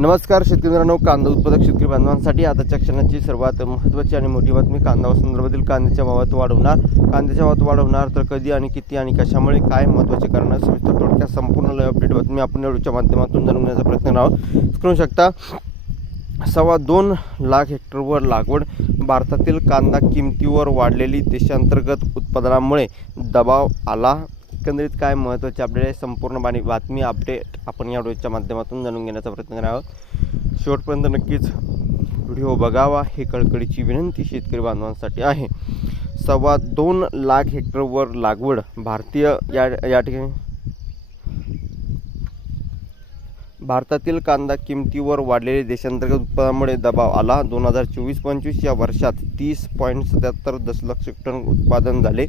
नमस्कार शेतकरी मित्रांनो, कांदा उत्पादक शेतकरी बांधवांसाठी आताच्या क्षणाची सर्वात महत्त्वाची आणि मोठी बातमी. कांदा संदर्भातील कांद्याच्या भावात वाढवणार तर कधी आणि किती आणि कशामुळे, काय महत्त्वाचे कारण, सविस्तर थोडक्यात संपूर्ण लाईव्ह अपडेट बातमी आपण व्हिडिओच्या माध्यमातून जाणून घेण्याचा प्रयत्न आहोत. करू शकता 2.25 लाख हेक्टरवर लागवड. भारतातील कांदा किमतीवर वाढलेली देशांतर्गत उत्पादनामुळे दबाव आला. एकंदरीत काय महत्त्वाचे अपडेट आहे, संपूर्ण बातमी अपडेट आपण या व्हिडिओच्या माध्यमातून जाणून घेण्याचा प्रयत्न करणार आहोत. शेवटपर्यंत नक्कीच व्हिडिओ बघावा ही कळकळीची विनंती शेतकरी बांधवांसाठी आहे. 2.25 लाख हेक्टरवर लागवड. या ठिकाणी भारतातील कांदा किमतीवर वाढलेले देशांतर्गत उत्पादनामुळे दबाव आला. 2024-25 या वर्षात 30.77 दशलक्ष टन उत्पादन झाले.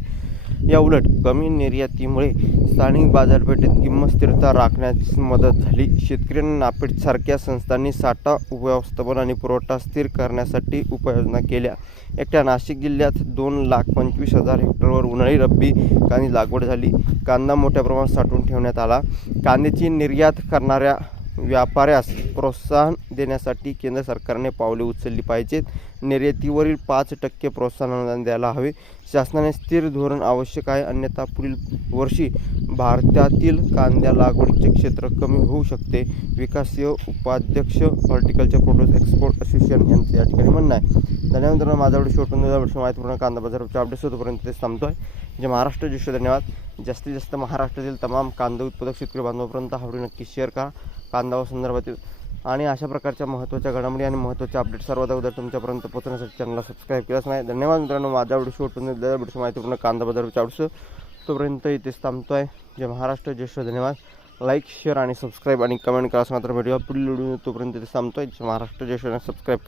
या उलट कमी निर्यातीमुळे स्थानिक बाजारपेठेत किंमत स्थिरता राखण्यास मदत झाली. शेतकऱ्यांना नाफेडसारख्या संस्थांनी साठा व्यवस्थापन आणि पुरवठा स्थिर करण्यासाठी उपाययोजना केल्या. एकट्या नाशिक जिल्ह्यात 2,25,000 हेक्टरवर उन्हाळी रब्बी कांद्याची लागवड झाली. कांदा मोठ्या प्रमाणात साठवून ठेवण्यात आला. कांद्याची निर्यात करणाऱ्या व्यापाऱ्यास प्रोत्साहन देण्यासाठी केंद्र सरकारने पावले उचलली पाहिजेत. निर्यातीवरील 5% प्रोत्साहन अनुदान द्यायला हवे. शासनाने स्थिर धोरण आवश्यक आहे, अन्यथा पुढील वर्षी भारतातील कांद्या लागवडीचे क्षेत्र कमी होऊ शकते. विकासीय उपाध्यक्ष हॉर्टिकल्चर प्रोड्यूस एक्सपोर्ट असोसिएशन यांचं या ठिकाणी म्हणणं आहे. धन्यवाद. माझ्याकडे शेवटून माहितीपूर्ण कांदा बाजाराच्या अपडेट्स होतोपर्यंत तेच थांबतोय. जे महाराष्ट्र ज्येष्ठ धन्यवाद. जास्तीत जास्त महाराष्ट्रातील तमाम कांदा उत्पादक शेतकरी बांधवांपर्यंत हा व्हिडिओ नक्की शेअर करा. कांदा संदर्भातील आणि अशा प्रकारच्या महत्त्वाच्या घडामोडी आणि महत्त्वाच्या अपडेट सर्वात अगोदर तुमच्यापर्यंत पोहोचण्यासाठी चॅनलला सबस्क्राईब केलंच नाही. धन्यवाद मित्रांनो. माझ्या व्हिडिओ शेवटपर्यंत व्हिडिओ माहितीपूर्ण कांदा बाजाराच्या अपडेट्स तोपर्यंत इथेच थांबतोय. जे महाराष्ट्र ज्येष्ठ धन्यवाद. लाईक, शेअर आणि सबस्क्राईब आणि कमेंट करा. मात्र व्हिडिओ पुढील व्हिडिओ तोपर्यंत इथेच थांबतोय. जे महाराष्ट्र ज्येष्ठ सबस्क्राईब करा.